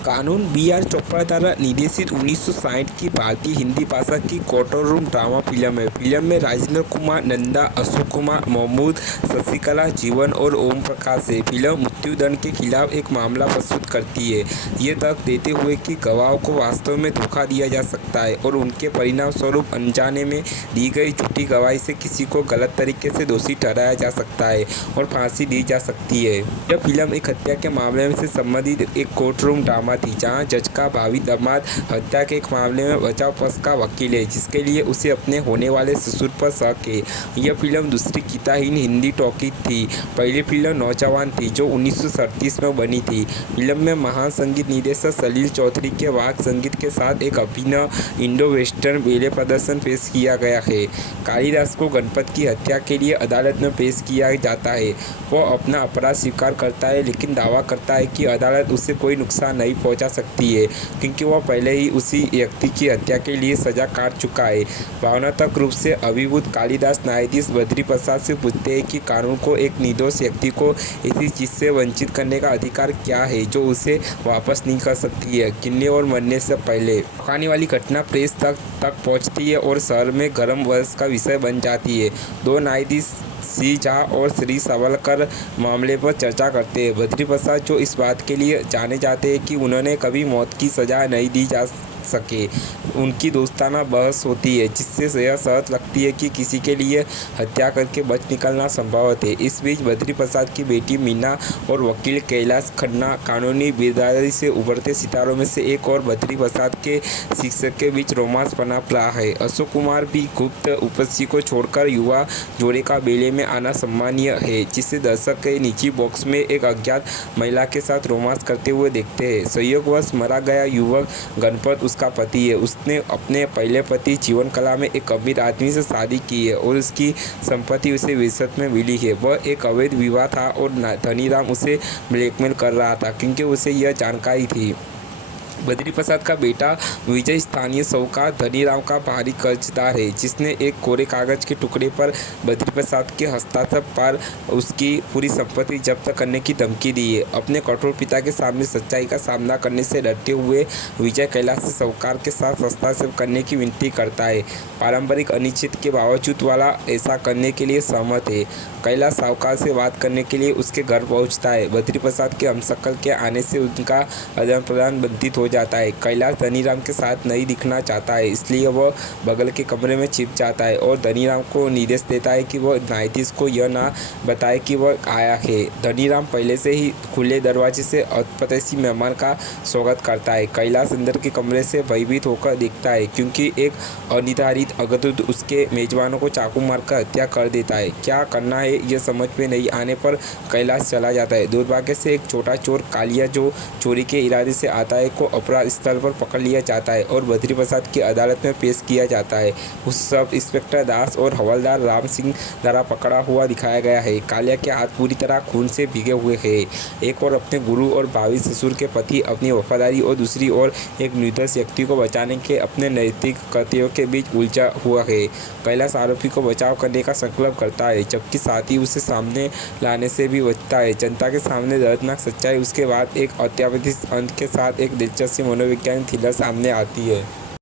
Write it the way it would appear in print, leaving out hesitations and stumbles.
कानून बी.आर. चोपड़ा द्वारा निर्देशित 1960 की भारतीय हिंदी भाषा की कोर्ट रूम ड्रामा फिल्म है। फिल्म में राजेंद्र कुमार, नंदा, अशोक कुमार, महमूद, शशिकला, जीवन और ओम प्रकाश है। फिल्म मृत्युदंड के खिलाफ एक मामला प्रस्तुत करती है, ये तर्क देते हुए कि गवाहों को वास्तव में धोखा दिया जा सकता है और उनके परिणाम स्वरूप अनजाने में दी गई झूठी गवाही से किसी को गलत तरीके से दोषी ठहराया जा सकता है और फांसी दी जा सकती है। यह फिल्म एक हत्या के मामले से संबंधित एक कोर्ट रूम ड्रामा थी, जहां जज का भावी दामाद हत्या के एक मामले में बचाव पक्ष का वकील है, जिसके लिए उसे अपने होने वाले ससुर पर शक है। यह फिल्म दूसरी किताहीन हिंदी टॉकीज थी। पहली फिल्म नौजवान थी, जो 1937 में बनी थी। फिल्म में महान संगीत निर्देशक सलील चौधरी के वाद्य संगीत के साथ एक अभिनव इंडो वेस्टर्न बैले प्रदर्शन पेश किया गया है। कालिदास को गणपति की हत्या के लिए अदालत में पेश किया जाता है। वह अपना अपराध स्वीकार करता है, लेकिन दावा करता है कि अदालत उसे कोई नुकसान नहीं पहुंचा सकती है, क्योंकि वह पहले ही उसी व्यक्ति की हत्या के लिए सजा काट चुका है। भावनात्मक रूप से अभिभूत कालिदास न्यायाधीश बद्री प्रसाद से पूछते हैं कि कानून को एक निर्दोष व्यक्ति को ऐसी चीज से वंचित करने का अधिकार क्या है जो उसे वापस नहीं कर सकती है, गिरने और मरने से पहले। चौंकाने वाली घटना प्रेस तक पहुंचती है और शहर में गर्म बहस का विषय बन जाती है। दो न्यायाधीश श्री झा और श्री सावरकर मामले पर चर्चा करते हैं। बद्री प्रसाद, जो इस बात के लिए जाने जाते हैं कि उन्होंने कभी मौत की सजा नहीं दी जा सके, उनकी दोस्ताना बहस होती है, जिससे यह सहज लगती है कि किसी के लिए हत्या करके बच निकलना संभव है। इस बीच बद्री प्रसाद की बेटी मीना और वकील कैलाश खन्ना कानूनी बिरदारी से उभरते सितारों में से एक और बद्री प्रसाद के शिक्षक के बीच रोमांस पनप रहा है। अशोक कुमार भी गुप्त उपस्थिति को छोड़कर युवा जोड़े का बेले में आना सम्मानीय है, जिसे दर्शक के निजी बॉक्स में एक अज्ञात महिला के साथ रोमांस करते हुए देखते हैं। संयोगवश मरा गया युवक गणपत उसका पति है। उसने अपने पहले पति जीवन कला में एक अमीर आदमी से शादी की है और उसकी संपत्ति उसे विरासत में मिली है। वह एक अवैध विवाह था और धनीराम उसे ब्लैकमेल कर रहा था, क्योंकि उसे यह जानकारी थी। बद्री प्रसाद का बेटा विजय स्थानीय साहूकार धनीराम का भारी कर्जदार है, जिसने एक कोरे कागज के टुकड़े पर बद्री प्रसाद के हस्ताक्षर पर उसकी पूरी संपत्ति जब्त करने की धमकी दी है। अपने कठोर पिता के सामने सच्चाई का सामना करने से डरते हुए विजय कैलाश से साहूकार के साथ हस्ताक्षर करने की विनती करता है। पारंपरिक अनिश्चित के बावजूद वाला ऐसा करने के लिए सहमत है। कैलाश साहूकार से बात करने के लिए उसके घर पहुंचता है। बद्री प्रसाद के हमशक्ल के आने से उनका आदान प्रदान बाधित हो जाता है। कैलाश धनीराम के साथ नहीं दिखना चाहता है, इसलिए वह बगल के कमरे में छिप जाता है और धनीराम को निर्देश देता है कि वह न्यायाधीश को यह ना बताए कि वह आया है। धनीराम पहले से ही खुले दरवाजे से अप्रत्याशित मेहमान का स्वागत करता है। कैलाश अंदर के कमरे से भयभीत होकर देखता है, क्योंकि एक अनिर्धारित अग्रदूत उसके मेजबानों को चाकू मारकर हत्या कर देता है। क्या करना है यह समझ में नहीं आने पर कैलाश चला जाता है। दुर्भाग्य से एक छोटा चोर कालिया, जो चोरी के इरादे से आता है, को अपराध स्थल पर पकड़ लिया जाता है और बद्री प्रसाद की अदालत में पेश किया जाता है। उस सब इंस्पेक्टर दास और हवलदार राम सिंह द्वारा पकड़ा हुआ दिखाया गया है। कालिया के हाथ पूरी तरह खून से भीगे हुए हैं। एक और अपने गुरु और भावी ससुर के प्रति अपनी वफादारी और दूसरी ओर एक निर्दोष व्यक्ति को बचाने के अपने नैतिक कर्तव्यों के बीच उलझा हुआ है। कैलाश आरोपी को बचाव करने का संकल्प करता है, जबकि साथ ही उसे सामने लाने से भी बचता है। जनता के सामने दर्दनाक सच्चाई। उसके बाद एक अत्यावधिक अंत के साथ एक दिलचस्प मनोवैज्ञानिक थ्रिलर सामने आती है।